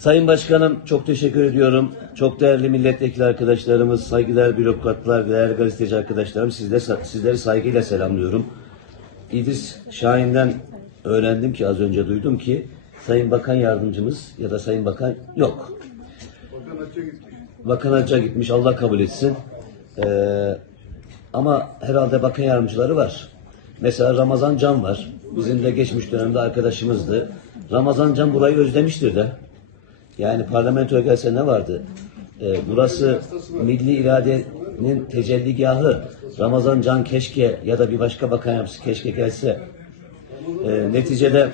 Sayın Başkanım çok teşekkür ediyorum. Çok değerli milletvekili arkadaşlarımız, saygıdeğer bürokratlar, değerli gazeteci arkadaşlarım sizde, sizleri saygıyla selamlıyorum. İdris Şahin'den öğrendim ki az önce duydum ki Sayın Bakan Yardımcımız ya da Sayın Bakan yok. Bakan Hacca gitmiş Allah kabul etsin. Ee, ama herhalde bakan yardımcıları var. Mesela Ramazan Can var. Bizim de geçmiş dönemde arkadaşımızdı. Ramazan Can burayı özlemiştir de. Yani parlamentoya gelse ne vardı? Ee, burası milli iradenin tecelligahı. Ramazan Can keşke ya da bir başka bakan yardımcısı keşke gelse. Ee, neticede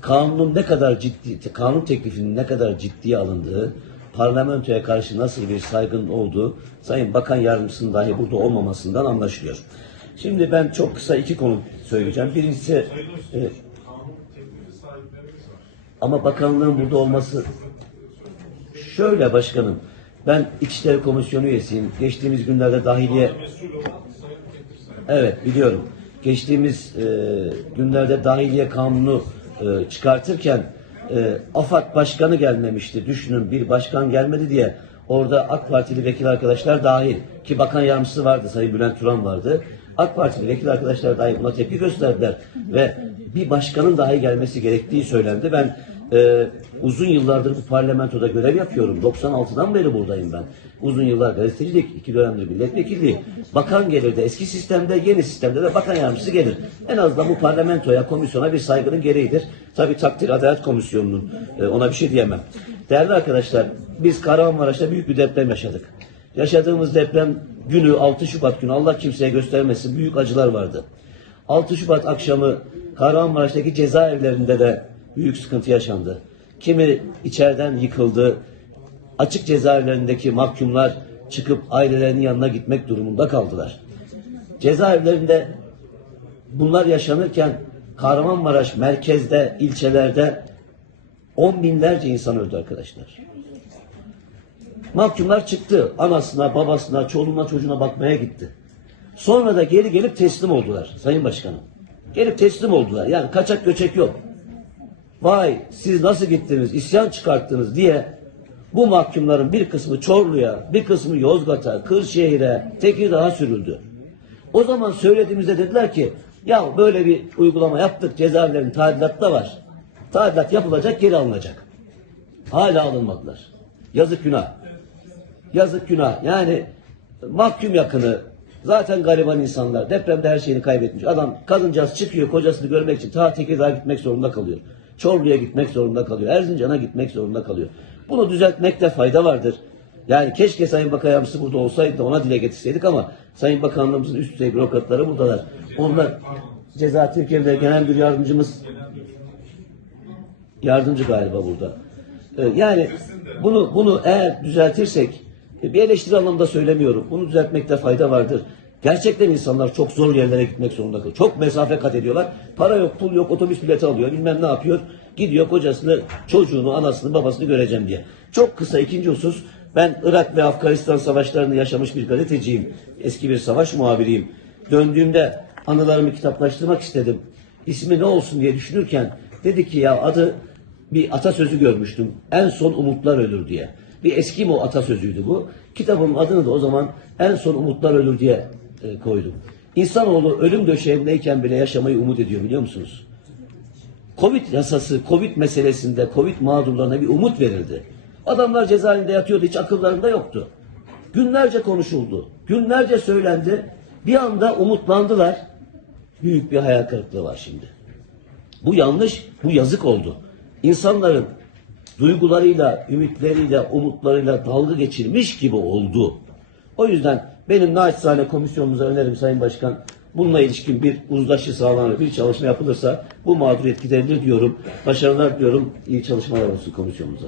kanunun ne kadar ciddi, kanun teklifinin ne kadar ciddiye alındığı, parlamentoya karşı nasıl bir saygın olduğu Sayın Bakan Yardımcısının dahi burada olmamasından anlaşılıyor. Şimdi ben çok kısa iki konu söyleyeceğim. Birincisi e, ama bakanlığın burada olması şöyle başkanım. Ben İçişleri Komisyonu üyesiyim. Geçtiğimiz günlerde dahiliye Evet biliyorum. Geçtiğimiz e, günlerde dahiliye kanunu e, çıkartırken e, AFAD başkanı gelmemişti. Düşünün bir başkan gelmedi diye orada AK Partili vekil arkadaşlar dahil ki bakan yardımcısı vardı Sayın Bülent Turan vardı. AK Partili vekil arkadaşlar dahi buna tepki gösterdiler ve bir başkanın dahi gelmesi gerektiği söylendi. Ben e, uzun yıllardır bu parlamentoda görev yapıyorum. 96'dan beri buradayım ben. Uzun yıllar gazetecilik, iki dönemdir milletvekilliği. Bakan gelirdi. Eski sistemde, yeni sistemde de bakan yardımcısı gelir. En azından bu parlamentoya, komisyona bir saygının gereğidir. Tabii takdir Adalet Komisyonu'nun e, ona bir şey diyemem. Değerli arkadaşlar, biz Kahramanmaraş'ta büyük bir deprem yaşadık. Yaşadığımız deprem günü 6 Şubat günü Allah kimseye göstermesin büyük acılar vardı. 6 Şubat akşamı Kahramanmaraş'taki cezaevlerinde de büyük sıkıntı yaşandı. Kimi içeriden yıkıldı. Açık cezaevlerindeki mahkumlar çıkıp ailelerinin yanına gitmek durumunda kaldılar. Cezaevlerinde bunlar yaşanırken Kahramanmaraş merkezde, ilçelerde on binlerce insan öldü arkadaşlar. Mahkumlar çıktı. Anasına, babasına, çoluğuna, çocuğuna bakmaya gitti. Sonra da geri gelip teslim oldular Sayın Başkanım. Gelip teslim oldular. Yani kaçak göçek yok. Vay siz nasıl gittiniz, isyan çıkarttınız diye bu mahkumların bir kısmı Çorlu'ya, bir kısmı Yozgat'a, Kırşehir'e, Tekirdağ'a sürüldü. O zaman söylediğimizde dediler ki ya böyle bir uygulama yaptık cezaevlerinin tadilatta var. Tadilat yapılacak geri alınacak. Hala alınmadılar. Yazık günah. Yazık günah. Yani mahkum yakını zaten gariban insanlar depremde her şeyini kaybetmiş. Adam kadıncağız çıkıyor kocasını görmek için ta Tekirdağ'a gitmek zorunda kalıyor. Çorlu'ya gitmek zorunda kalıyor. Erzincan'a gitmek zorunda kalıyor. Bunu düzeltmekte fayda vardır. Yani keşke Sayın Bakan Yardımcısı burada olsaydı da ona dile getirseydik ama Sayın Bakanlığımızın üst düzey bürokratları buradalar. Onlar Ceza Türkiye'de genel bir yardımcımız yardımcı galiba burada. Ee, yani bunu bunu eğer düzeltirsek bir eleştiri anlamda söylemiyorum. Bunu düzeltmekte fayda vardır. Gerçekten insanlar çok zor yerlere gitmek zorunda kalıyor. Çok mesafe kat ediyorlar. Para yok, pul yok, otobüs bileti alıyor. Bilmem ne yapıyor. Gidiyor kocasını, çocuğunu, anasını, babasını göreceğim diye. Çok kısa ikinci husus. Ben Irak ve Afganistan savaşlarını yaşamış bir gazeteciyim. Eski bir savaş muhabiriyim. Döndüğümde anılarımı kitaplaştırmak istedim. İsmi ne olsun diye düşünürken dedi ki ya adı bir atasözü görmüştüm. En son umutlar ölür diye. Bir Eskimo atasözüydü bu. Kitabımın adını da o zaman en son umutlar ölür diye e, koydum. İnsanoğlu ölüm döşeğindeyken bile yaşamayı umut ediyor biliyor musunuz? Covid yasası, Covid meselesinde Covid mağdurlarına bir umut verildi. Adamlar cezaevinde yatıyordu, hiç akıllarında yoktu. Günlerce konuşuldu, günlerce söylendi. Bir anda umutlandılar. Büyük bir hayal kırıklığı var şimdi. Bu yanlış, bu yazık oldu. İnsanların duygularıyla, ümitleriyle, umutlarıyla dalga geçirmiş gibi oldu. O yüzden benim naçizane komisyonumuza önerim Sayın Başkan, bununla ilişkin bir uzlaşı sağlanır, bir çalışma yapılırsa bu mağduriyet giderilir diyorum. Başarılar diyorum, iyi çalışmalar olsun komisyonumuza.